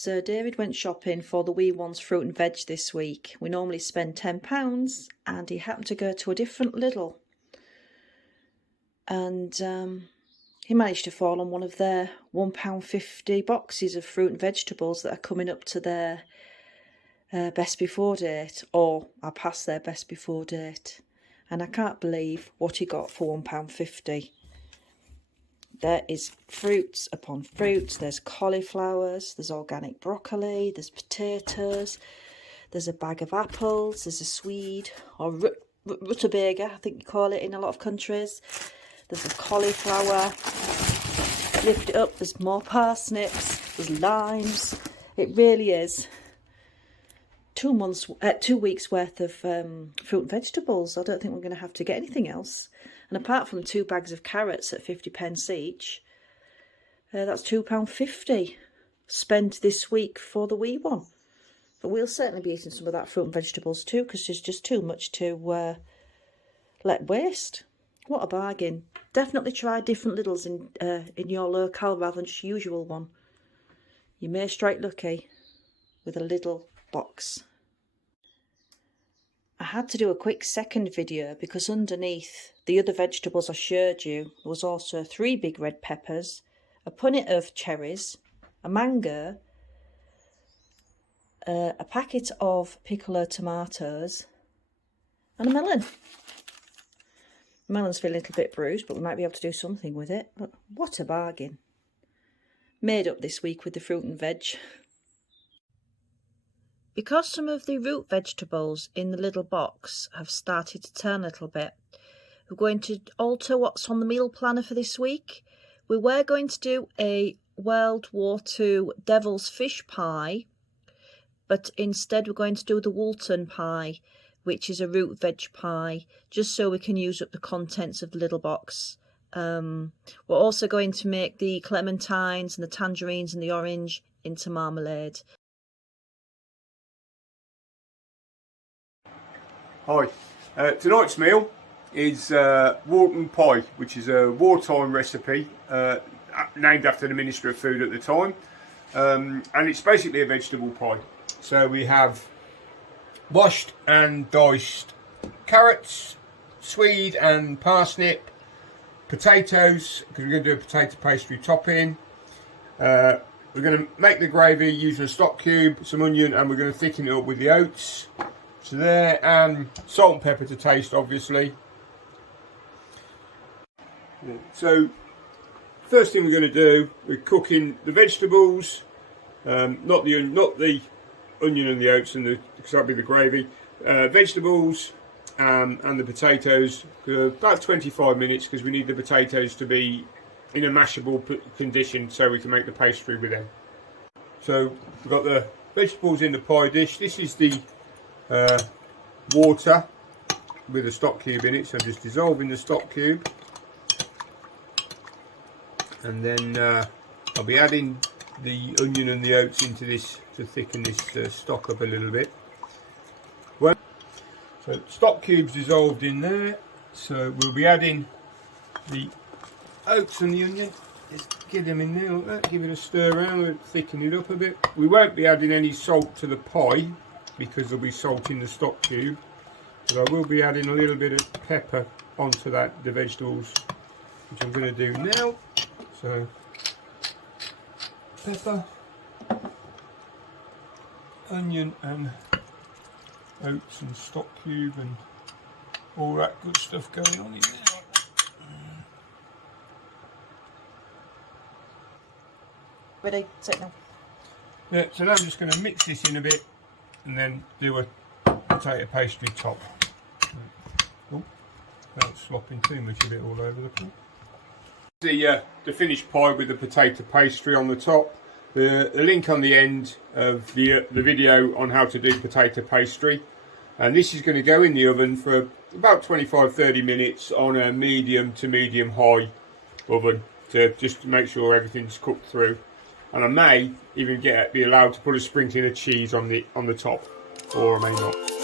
So David went shopping for the wee one's fruit and veg this week. We normally spend £10 and he happened to go to a different Lidl. And he managed to fall on one of their £1.50 boxes of fruit and vegetables that are coming up to their best before date, or are past their best before date. And I can't believe what he got for £1.50. There is fruits upon fruits. There's cauliflowers, there's organic broccoli, there's potatoes, there's a bag of apples, there's a swede, or rutabaga, I think you call it in a lot of countries. There's a cauliflower. Lift it up, there's more parsnips, there's limes. It really is 2 weeks worth of fruit and vegetables. I don't think we're going to have to get anything else. And apart from 2 bags of carrots at 50p each, that's £2.50 spent this week for the wee one. But we'll certainly be eating some of that fruit and vegetables too, because there's just too much to let waste. What a bargain. Definitely try different Lidls in your locale rather than just usual one. You may strike lucky with a Lidl box. I had to do a quick second video because underneath the other vegetables I showed you, there was also 3 big red peppers, a punnet of cherries, a mango, a packet of piccolo tomatoes, and a melon. The melon's feeling a little bit bruised, but we might be able to do something with it. But what a bargain. Made up this week with the fruit and veg. Because some of the root vegetables in the little box have started to turn a little bit, we're going to alter what's on the meal planner for this week. We were going to do a World War II devil's fish pie, but instead we're going to do the Woolton Pie, which is a root veg pie, just so we can use up the contents of the little box. We're also going to make the clementines and the tangerines and the orange into marmalade. Hi, tonight's meal is Woolton Pie, which is a wartime recipe named after the Minister of Food at the time, and it's basically a vegetable pie. So we have washed and diced carrots, swede and parsnip, potatoes, because we're going to do a potato pastry topping. We're going to make the gravy using a stock cube, some onion, and we're going to thicken it up with the oats. So there, and salt and pepper to taste, obviously. So first thing we're going to do, we're cooking the vegetables, not the onion and the oats, because that'll be the gravy. Vegetables and the potatoes for about 25 minutes, because we need the potatoes to be in a mashable condition so we can make the pastry with them. So we've got the vegetables in the pie dish. This is the water with a stock cube in it, so just dissolving the stock cube, and then I'll be adding the onion and the oats into this to thicken this stock up a little bit. So stock cubes dissolved in there, so we'll be adding the oats and the onion. Just get them in there like that, give it a stir around and thicken it up a bit. We won't be adding any salt to the pie because there'll be salt in the stock cube, but I will be adding a little bit of pepper onto the vegetables, which I'm going to do now. So pepper, onion and oats and stock cube and all that good stuff going on in there. Ready, set now. Yeah, so now I'm just going to mix this in a bit and then do a potato pastry top. Oh, without slopping too much of it all over the place. The finished pie with the potato pastry on the top. The link on the end of the video on how to do potato pastry, and this is going to go in the oven for about 25-30 minutes on a medium to medium high oven just to make sure everything's cooked through. And I may even be allowed to put a sprinkling of cheese on the top, or I may not.